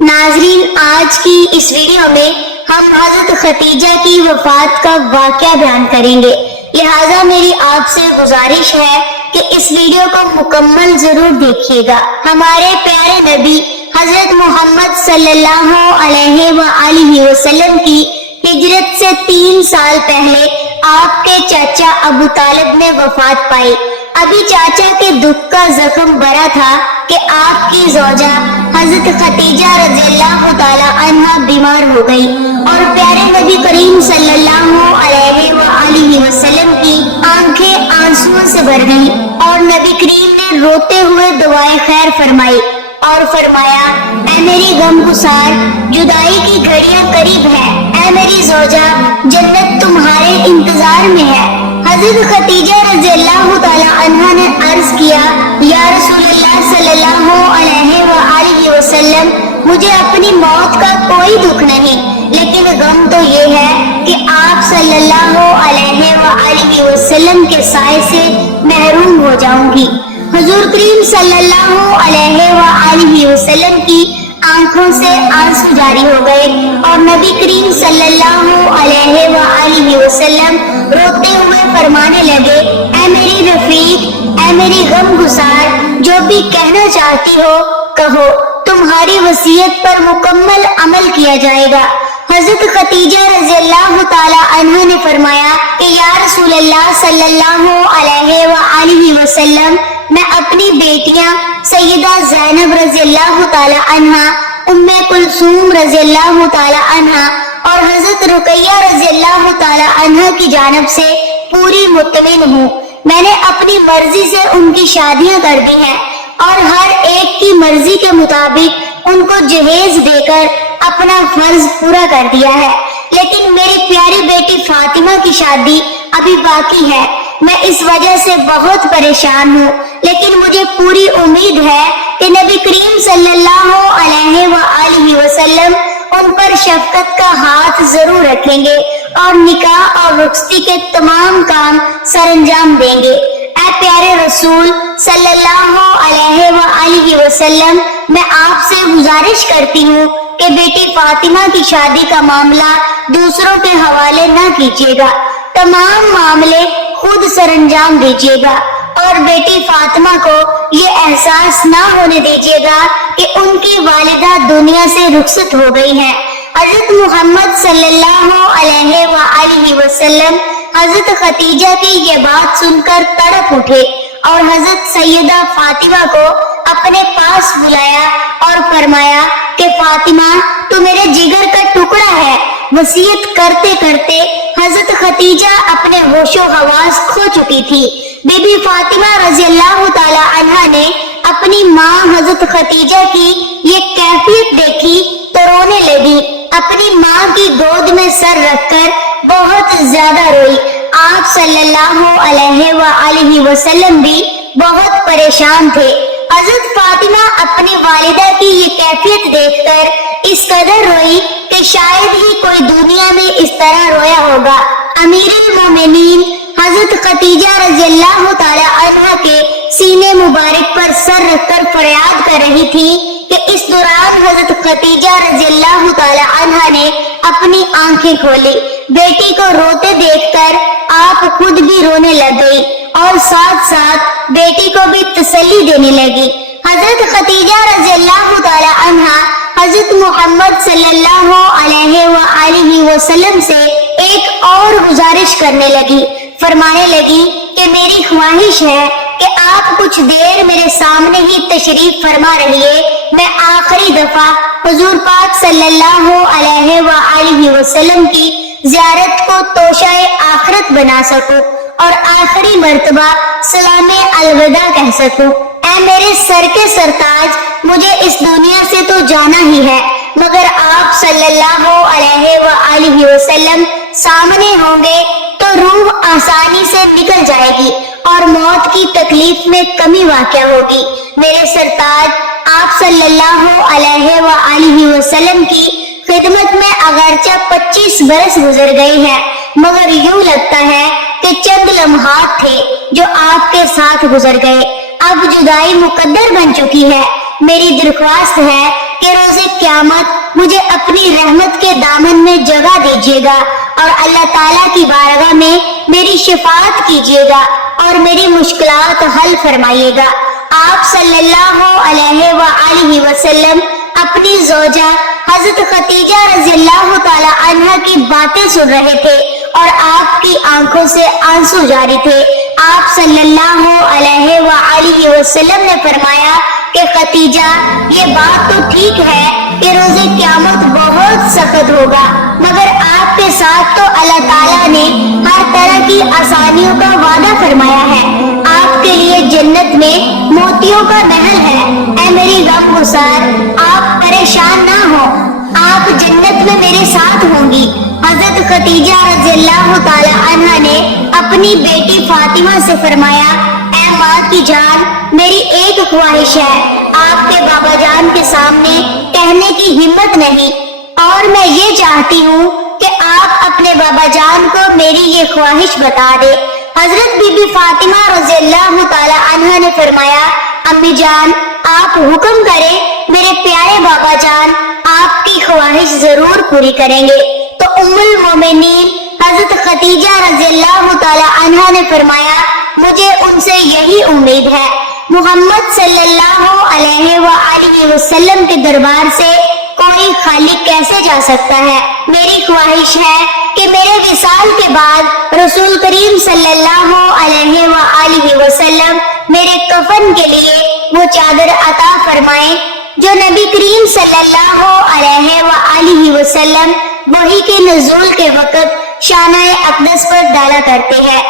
ناظرین، آج کی اس ویڈیو میں ہم حضرت خدیجہ کی وفات کا واقعہ بیان کریں گے، لہٰذا میری آپ سے گزارش ہے کہ اس ویڈیو کو مکمل ضرور دیکھیے گا۔ ہمارے پیارے نبی حضرت محمد صلی اللہ علیہ وآلہ وسلم کی ہجرت سے 3 سال پہلے آپ کے چاچا ابو طالب نے وفات پائی۔ ابھی چاچا کے دکھ کا زخم بڑا تھا کہ آپ کی زوجہ حضرت خدیجہ رضی اللہ تعالی عنہا بیمار ہو گئی اور پیارے نبی کریم صلی اللہ علیہ وآلہ وسلم کی آنکھیں آنسوؤں سے بھر گئیں اور نبی کریم نے روتے ہوئے دعائے خیر فرمائی اور فرمایا، اے میری غم گسار، جدائی کی گھڑیاں قریب ہے، اے میری زوجہ، جنت تمہارے انتظار میں ہے۔ حضرت خدیجہ رضی اللہ تعالی عنہا نے عرض کیا، یا رسول اللہ صلی اللہ علیہ وآلہ وسلم، مجھے اپنی موت کا کوئی دکھ نہیں، لیکن غم تو یہ ہے کہ آپ صلی اللہ علیہ وآلہ وسلم کے سائے سے محروم ہو جاؤں گی۔ حضور کریم صلی اللہ علیہ وآلہ وسلم کی آنکھوں سے آنسو جاری ہو گئے اور نبی کریم صلی اللہ علیہ وآلہ وسلم روتے ہوئے فرمانے لگے، اے میری رفیق، اے میری غم گسار، جو بھی کہنا چاہتی ہو کہو، تمہاری وصیت پر مکمل عمل کیا جائے گا۔ حضرت خدیجہ رضی اللہ تعالی عنہ نے فرمایا کہ یا رسول اللہ صلی اللہ علیہ وآلہ وسلم، میں اپنی بیٹیاں سیدہ زینب رضی اللہ تعالی عنہا، ام کلثوم رضی اللہ تعالی عنہا اور حضرت رقیہ رضی اللہ تعالی عنہا کی جانب سے پوری مطمئن ہوں۔ میں نے اپنی مرضی سے ان کی شادیاں کر دی ہیں اور ہر ایک کی مرضی کے مطابق ان کو جہیز دے کر اپنا فرض پورا کر دیا ہے، لیکن میری پیاری بیٹی فاطمہ کی شادی ابھی باقی ہے۔ میں اس وجہ سے بہت پریشان ہوں، لیکن مجھے پوری امید ہے کہ نبی کریم صلی اللہ علیہ وآلہ وسلم ان پر شفقت کا ہاتھ ضرور رکھیں گے اور نکاح اور رخصتی کے تمام کام سر انجام دیں گے۔ اے پیارے رسول صلی اللہ علیہ وآلہ وسلم، میں آپ سے گزارش کرتی ہوں کہ بیٹی فاطمہ کی شادی کا معاملہ دوسروں کے حوالے نہ کیجیے گا، تمام معاملے خود سر انجام دیجیے گا اور بیٹی فاطمہ کو یہ احساس نہ ہونے دیجیے گا کہ ان کی والدہ دنیا سے رخصت ہو گئی ہیں۔ حضرت محمد صلی اللہ علیہ وآلہ وسلم حضرت خدیجہ کی یہ بات سن کر تڑپ اٹھے اور حضرت سیدہ فاطمہ کو اپنے پاس بلایا اور فرمایا کہ فاطمہ، تو میرے جگر کا ٹکڑا ہے۔ وصیت کرتے کرتے حضرت خدیجہ اپنے ہوش و حواس کھو چکی تھی۔ بی بی فاطمہ رضی اللہ تعالی عنہا نے اپنی ماں حضرت خدیجہ کی یہ کیفیت دیکھی تو رونے لگی، اپنی ماں کی گود میں سر رکھ کر بہت زیادہ روئی۔ آپ صلی اللہ علیہ وآلہ وسلم بھی بہت پریشان تھے۔ حضرت فاطمہ اپنی والدہ کی یہ کیفیت دیکھ کر اس قدر روئی کہ شاید ہی کوئی دنیا میں اس طرح رویا ہوگا۔ امیر المومنین حضرت خدیجہ رضی اللہ تعالی عنہا کے سینے مبارک پر سر رکھ کر فریاد کر رہی تھی کہ اس دوران حضرت خدیجہ رضی اللہ تعالی عنہا نے اپنی آنکھیں کھولی۔ بیٹی کو روتے دیکھ کر آپ خود بھی رونے لگ گئی اور ساتھ ساتھ بیٹی کو بھی تسلی دینے لگی۔ حضرت خدیجہ رضی اللہ تعالی عنہا حضرت محمد صلی اللہ علیہ وآلہ وسلم سے ایک اور گزارش کرنے لگی، فرمانے لگی کہ میری خواہش ہے کہ آپ کچھ دیر میرے سامنے ہی تشریف فرما رہیے، میں آخری دفعہ حضور پاک صلی اللہ علیہ وآلہ وسلم کی زیارت کو توشہ آخرت بنا سکوں اور آخری مرتبہ سلام الوداع کہہ سکوں۔ اے میرے سر کے سرتاج، مجھے اس دنیا سے تو جانا ہی ہے، مگر آپ صلی اللہ علیہ وآلہ وسلم سامنے ہوں گے تو روح آسانی سے نکل جائے گی اور موت کی تکلیف میں کمی واقع ہوگی۔ میرے سرتاج، آپ صلی اللہ علیہ وآلہ وسلم کی خدمت میں اگرچہ 25 برس گزر گئے ہیں، مگر یوں لگتا ہے کہ چند لمحات تھے جو آپ کے ساتھ گزر گئے۔ اب جدائی مقدر بن چکی ہے، میری درخواست ہے کہ روز قیامت مجھے اپنی رحمت کے دامن میں جگہ دیجیے گا اور اللہ تعالیٰ کی بارگاہ میں میری شفاعت کیجیے گا اور میری مشکلات حل فرمائیے گا۔ آپ صلی اللہ علیہ وآلہ وسلم اپنی زوجہ حضرت خدیجہ رضی اللہ تعالی عنہ کی باتیں سن رہے تھے اور آپ کی آنکھوں سے آنسو جاری تھے۔ آپ صلی اللہ علیہ وآلہ وسلم نے فرمایا کہ خدیجہ، یہ بات تو ٹھیک ہے کہ روز قیامت بہت سخت ہوگا، مگر آپ کے ساتھ تو اللہ تعالیٰ نے ہر طرح کی آسانیوں کا وعدہ فرمایا ہے۔ آپ کے لیے جنت میں موتیوں کا محل ہے۔ اے میری غم گسار، آپ پریشان نہ ہو، آپ جنت میں میرے ساتھ ہوں گی۔ حضرت خدیجہ رضی اللہ تعالی عنہ نے اپنی بیٹی فاطمہ سے فرمایا، اے ماں کی جان، میری ایک خواہش ہے، آپ کے بابا جان کے سامنے کہنے کی ہمت نہیں، اور میں یہ چاہتی ہوں کہ آپ اپنے بابا جان کو میری یہ خواہش بتا دے۔ حضرت بی بی فاطمہ رضی اللہ تعالی عنہ نے فرمایا، امی جان، آپ حکم کریں، میرے پیارے بابا جان آپ کی خواہش ضرور پوری کریں گے۔ تو ام المومنین حضرت خدیجہ رضی اللہ تعالی عنہ نے فرمایا، مجھے ان سے یہی امید ہے۔ محمد صلی اللہ علیہ وآلہ وسلم کے دربار سے کوئی خالی کیسے جا سکتا ہے؟ میری خواہش ہے کہ میرے وصال کے بعد رسول کریم صلی اللہ علیہ وآلہ وسلم میرے کفن کے لیے وہ چادر عطا فرمائیں جو نبی کریم صلی اللہ علیہ وآلہ وسلم وحی کے نزول کے وقت شانہ اقدس پر ڈالا کرتے ہیں۔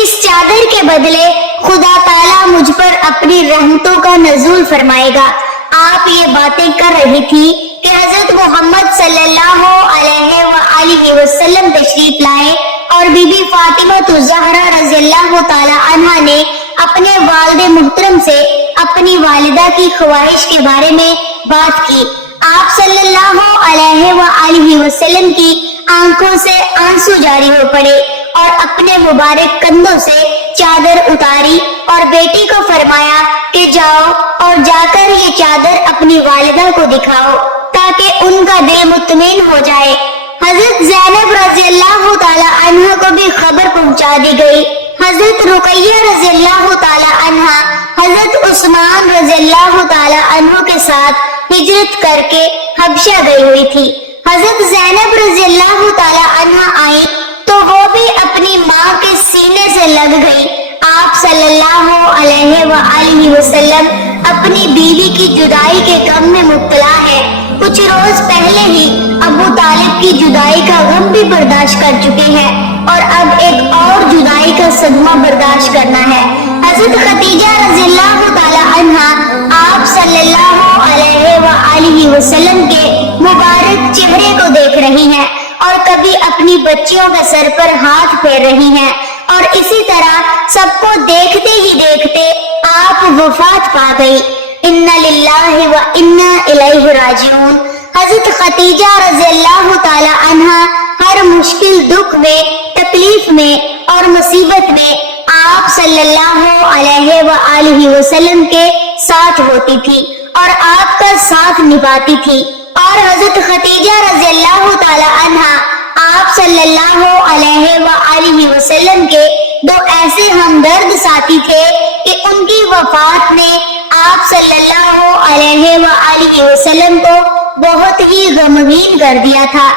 اس چادر کے بدلے خدا تعالیٰ مجھ پر اپنی رحمتوں کا نزول فرمائے گا۔ آپ یہ باتیں کر رہی تھی کہ حضرت محمد صلی اللہ علیہ وآلہ وسلم تشریف لائے اور بی بی فاطمہ الزہرا رضی اللہ تعالی عنہا نے اپنے والد محترم سے اپنی والدہ کی خواہش کے بارے میں بات کی۔ آپ صلی اللہ علیہ وآلہ وسلم کی آنکھوں سے آنسو جاری ہو پڑے اور اپنے مبارک کندھوں سے چادر اتاری اور بیٹی کو فرمایا کہ جاؤ اور جا کر یہ چادر اپنی والدہ کو دکھاؤ تاکہ ان کا دل مطمئن ہو جائے۔ حضرت زینب رضی اللہ تعالی عنہ کو بھی خبر پہنچا دی گئی۔ حضرت رقیہ رضی اللہ تعالی عنہ حضرت عثمان رضی اللہ تعالی عنہ کے ساتھ ہجرت کر کے حبشہ گئی ہوئی تھی۔ حضرت زینب رضی اللہ تعالی عنہ آئی تو وہ بھی اپنی ماں کے سینے سے لگ گئی۔ آپ صلی اللہ علیہ وآلہ وسلم اپنی بیوی کی جدائی کے غم میں مبتلا ہے۔ کچھ روز پہلے ہی ابو طالب کی جدائی کا غم بھی برداشت کر چکے ہیں اور اب ایک اور جدائی کا صدمہ برداشت کرنا ہے۔ حضرت خدیجہ رضی اللہ تعالی عنہا آپ صلی اللہ علیہ وآلہ وسلم کے مبارک چہرے کو دیکھ رہی ہیں اور کبھی اپنی بچیوں کے سر پر ہاتھ پھیر رہی ہیں اور اسی طرح سب کو دیکھتے ہی دیکھتے آپ وفات پا گئی۔ انا للہ و انا الیہ راجعون۔ حضرت خدیجہ رضی اللہ تعالی عنہا ہر مشکل دکھ میں، تکلیف میں اور مصیبت میں آپ صلی اللہ علیہ وآلہ وسلم کے ساتھ ہوتی تھی اور آپ کا ساتھ نبھاتی تھی۔ اور حضرت خدیجہ رضی اللہ تعالی عنہا آپ صلی اللہ علیہ وآلہ وسلم کے دو ایسے ہمدرد ساتھی تھے کہ ان کی وفات نے آپ صلی اللہ علیہ وآلہ وسلم کو بہت ہی غمگین کر دیا تھا۔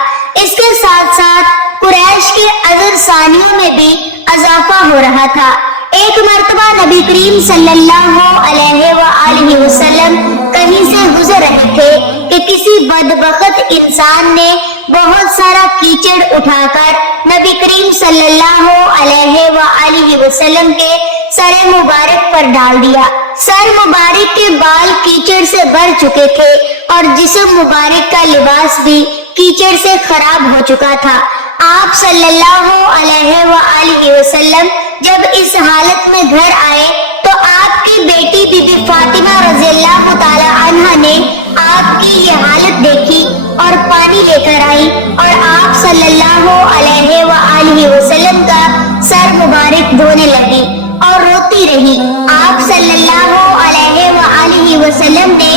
اس کے ساتھ ساتھ قریش کے عذر ثانیوں میں بھی اضافہ ہو رہا تھا۔ ایک مرتبہ نبی کریم صلی اللہ علیہ وآلہ وسلم کہیں سے گزر رہے تھے کہ کسی بدبخت انسان نے بہت سارا کیچڑ اٹھا کر نبی کریم صلی اللہ علیہ وآلہ وسلم کے سر مبارک پر ڈال دیا۔ سر مبارک کے بال کیچڑ سے بھر چکے تھے اور جسم مبارک کا لباس بھی کیچڑ سے خراب ہو چکا تھا۔ آپ صلی اللہ علیہ وآلہ وسلم جب اس حالت میں گھر آئے تو آپ کی بیٹی بی بی فاطمہ رضی اللہ تعالی عنہا نے آپ کی یہ حالت دیکھی اور پانی لے کر آئی اور آپ صلی اللہ علیہ وآلہ وسلم کا سر مبارک دھونے لگی اور روتی رہی۔ آپ صلی اللہ علیہ وآلہ وسلم نے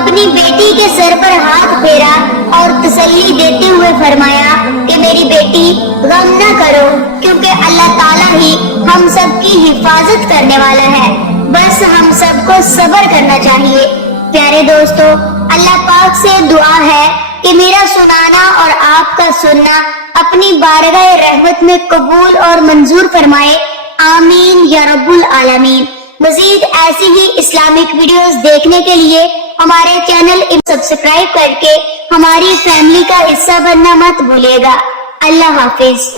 اپنی بیٹی کے سر پر ہاتھ پھیرا اور تسلی دیتے ہوئے فرمایا کہ میری بیٹی غم نہ کرو، کیونکہ اللہ تعالیٰ ہی ہم سب کی حفاظت کرنے والا ہے، بس ہم سب کو صبر کرنا چاہیے۔ پیارے دوستو، اللہ پاک سے دعا ہے کہ میرا سنانا اور آپ کا سننا اپنی بارگاہ رحمت میں قبول اور منظور فرمائے، آمین یا رب العالمین۔ مزید ایسی ہی اسلامک ویڈیوز دیکھنے کے لیے ہمارے چینل سبسکرائب کر کے ہماری فیملی کا حصہ بننا مت بھولیے گا۔ اللہ حافظ۔